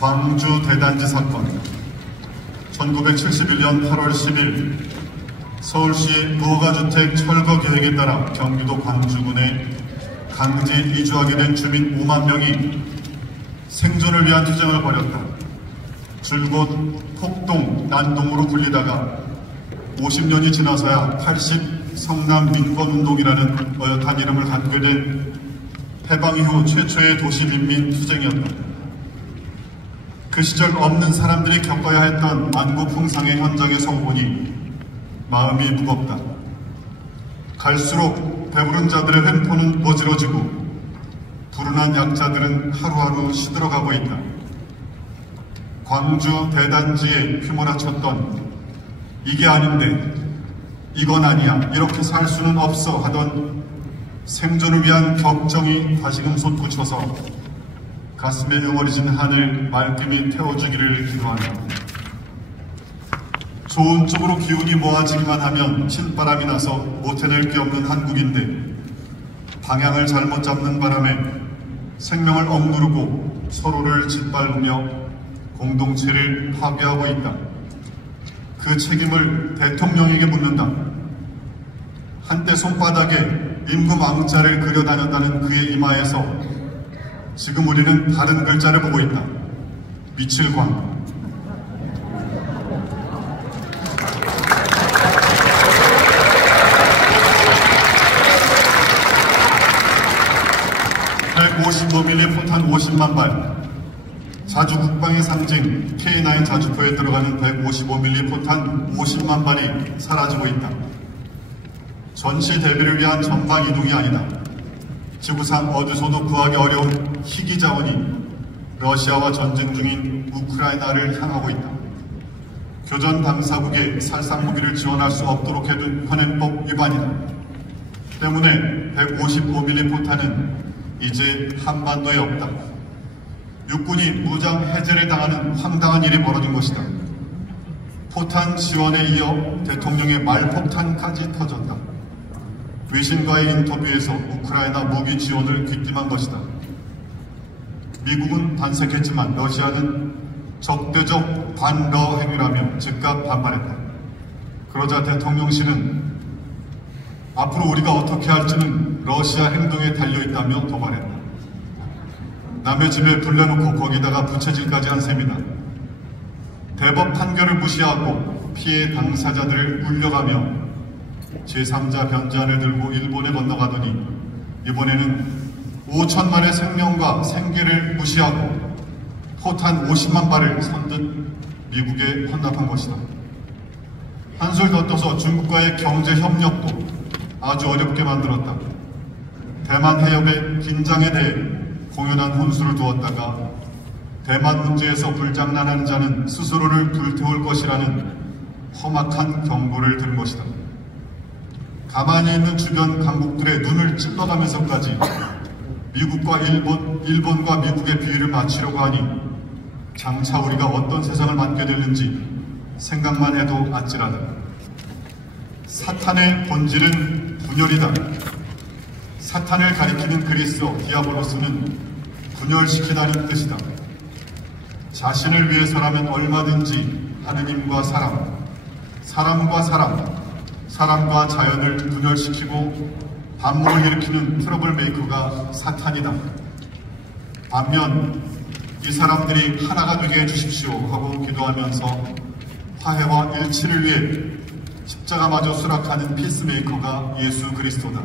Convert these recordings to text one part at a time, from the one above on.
광주 대단지 사건. 1971년 8월 10일 서울시 무허가주택 철거 계획에 따라 경기도 광주군에 강제 이주하게 된 주민 5만 명이 생존을 위한 투쟁을 벌였다. 줄곧 폭동, 난동으로 불리다가 50년이 지나서야 80 성남 민권운동이라는 어엿한 이름을 갖게 된 해방 이후 최초의 도시민민 투쟁이었다. 그 시절 없는 사람들이 겪어야 했던 만고풍상의 현장에 서 보니 마음이 무겁다. 갈수록 배부른 자들의 횡포는 어지러지고 불운한 약자들은 하루하루 시들어가고 있다. 광주 대단지에 휘몰아쳤던 이게 아닌데, 이건 아니야, 이렇게 살 수는 없어 하던 생존을 위한 격정이 다시금 솟구쳐서 가슴에 응어리진 하늘 말끔히 태워주기를 기도한다. 좋은 쪽으로 기운이 모아지기만 하면 신바람이 나서 못해낼 게 없는 한국인데, 방향을 잘못 잡는 바람에 생명을 억누르고 서로를 짓밟으며 공동체를 파괴하고 있다. 그 책임을 대통령에게 묻는다. 한때 손바닥에 임금왕자를 그려다녔다는 그의 이마에서 지금 우리는 다른 글자를 보고 있다. 빛을 광. (155mm) 포탄 50만 발. 자주 국방의 상징 K9 자주포에 들어가는 155mm 포탄 50만 발이 사라지고 있다. 전시 대비를 위한 전방 이동이 아니다. 지구상 어디서도 구하기 어려운 희귀 자원이 러시아와 전쟁 중인 우크라이나를 향하고 있다. 교전 당사국에 살상무기를 지원할 수 없도록 해둔 현행법 위반이다. 때문에 155mm 포탄은 이제 한반도에 없다. 육군이 무장 해제를 당하는 황당한 일이 벌어진 것이다. 포탄 지원에 이어 대통령의 말폭탄까지 터졌다. 외신과의 인터뷰에서 우크라이나 무기 지원을 귀띔한 것이다. 미국은 반색했지만 러시아는 적대적 반러 행위라며 즉각 반발했다. 그러자 대통령실은 앞으로 우리가 어떻게 할지는 러시아 행동에 달려있다며 도발했다. 남의 집에 불 내놓고 거기다가 부채질까지 한 셈이다. 대법 판결을 무시하고 피해 당사자들을 울려가며 제3자 변잔을 들고 일본에 건너가더니 이번에는 5천만의 생명과 생계를 무시하고 포탄 50만 발을 선듯 미국에 헌납한 것이다. 한술 더 떠서 중국과의 경제 협력도 아주 어렵게 만들었다. 대만 해협의 긴장에 대해 공연한 혼수를 두었다가 대만 문제에서 불장난하는 자는 스스로를 불태울 것이라는 험악한 경고를 들은 것이다. 가만히 있는 주변 강국들의 눈을 찔러가면서까지 미국과 일본과 미국의 비위를 맞추려고 하니 장차 우리가 어떤 세상을 맞게 되는지 생각만 해도 아찔하다. 사탄의 본질은 분열이다. 사탄을 가리키는 그리스어 디아보로스는 분열시키다는 뜻이다. 자신을 위해서라면 얼마든지 하느님과 사람, 사람과 사람, 사람과 자연을 분열시키고 반목을 일으키는 트러블 메이커가 사탄이다. 반면 이 사람들이 하나가 되게 해주십시오 하고 기도하면서 화해와 일치를 위해 십자가마저 수락하는 피스메이커가 예수 그리스도다.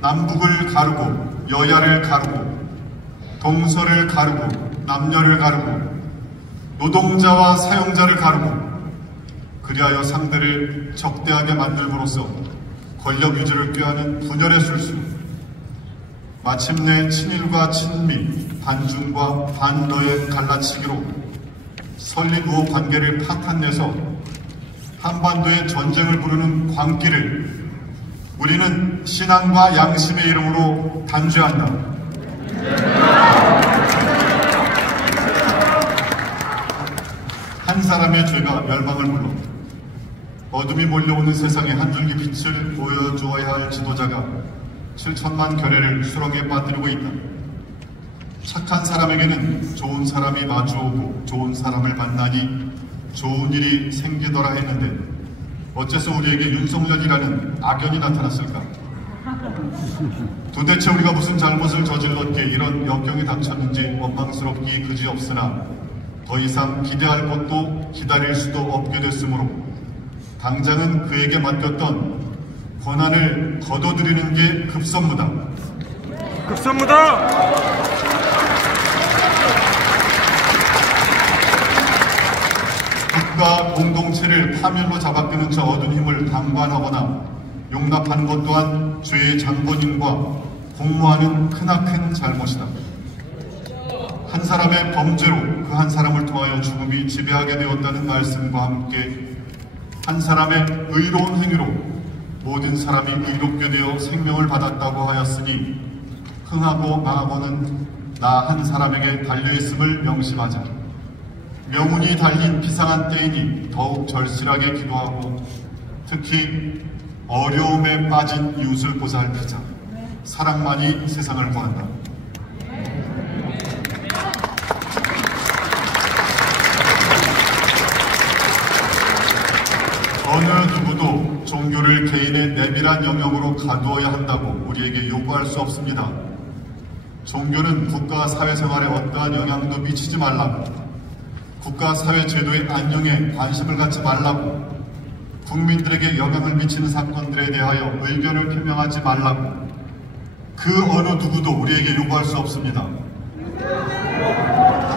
남북을 가르고 여야를 가르고 동서를 가르고 남녀를 가르고 노동자와 사용자를 가르고 그리하여 상대를 적대하게 만들므로써 권력 유지를 꾀하는 분열의 술수, 마침내 친일과 친미, 반중과 반러의 갈라치기로 설립 후 관계를 파탄내서 한반도의 전쟁을 부르는 광기를 우리는 신앙과 양심의 이름으로 단죄한다. 한 사람의 죄가 멸망을 불렀다. 어둠이 몰려오는 세상에 한 줄기 빛을 보여주어야 할 지도자가 7천만 결례를 수렁에 빠뜨리고 있다. 착한 사람에게는 좋은 사람이 마주오고 좋은 사람을 만나니 좋은 일이 생기더라 했는데 어째서 우리에게 윤석열이라는 악연이 나타났을까? 도대체 우리가 무슨 잘못을 저질렀기에 이런 역경이 닥쳤는지 원망스럽기 그지없으나 더 이상 기대할 것도 기다릴 수도 없게 됐으므로 당장은 그에게 맡겼던 권한을 거둬들이는 게 급선무다. 급선무다! 국가 공동체를 파멸로 잡아끄는 저 어두운 힘을 방관하거나 용납하는 것 또한 죄의 장본인과 공모하는 크나큰 잘못이다. 한 사람의 범죄로 그 한 사람을 통하여 죽음이 지배하게 되었다는 말씀과 함께 한 사람의 의로운 행위로 모든 사람이 의롭게 되어 생명을 받았다고 하였으니 흥하고 망하고는 나 한 사람에게 달려있음을 명심하자. 명운이 달린 비상한 때이니 더욱 절실하게 기도하고 특히 어려움에 빠진 이웃을 보살피자. 사랑만이 세상을 구한다. 어느 누구도 종교를 개인의 내밀한 영역으로 가두어야 한다고 우리에게 요구할 수 없습니다. 종교는 국가 사회생활에 어떠한 영향도 미치지 말라고, 국가 사회 제도의 안녕에 관심을 갖지 말라고, 국민들에게 영향을 미치는 사건들에 대하여 의견을 표명하지 말라고 그 어느 누구도 우리에게 요구할 수 없습니다.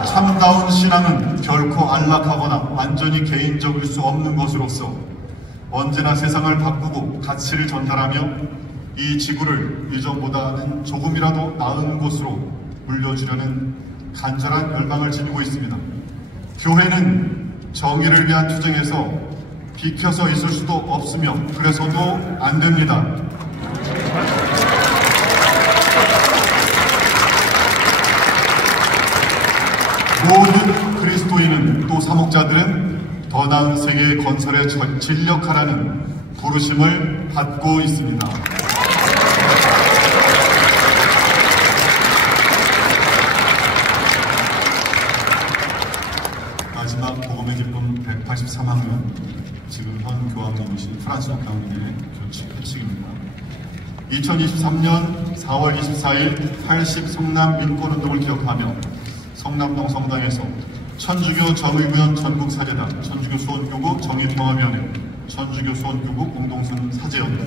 참다운 신앙은 결코 안락하거나 완전히 개인적일 수 없는 것으로서 언제나 세상을 바꾸고 가치를 전달하며 이 지구를 이전보다는 조금이라도 나은 곳으로 물려주려는 간절한 열망을 지니고 있습니다. 교회는 정의를 위한 투쟁에서 비켜서 있을 수도 없으며 그래서도 안 됩니다. 모든 그리스도인은 또 사목자들은 더 나은 세계의 건설에 진력하라는 부르심을 받고 있습니다. 마지막 복음의 기쁨 183학년 지금 현 교황님이신 프란스 교황님의 회칙입니다. 2023년 4월 24일 80 성남 인권운동을 기억하며 성남동 성당에서 천주교 정의구현 전국사제단, 천주교 수원교구 정의통합위원회, 천주교 수원교구 공동선 사제연대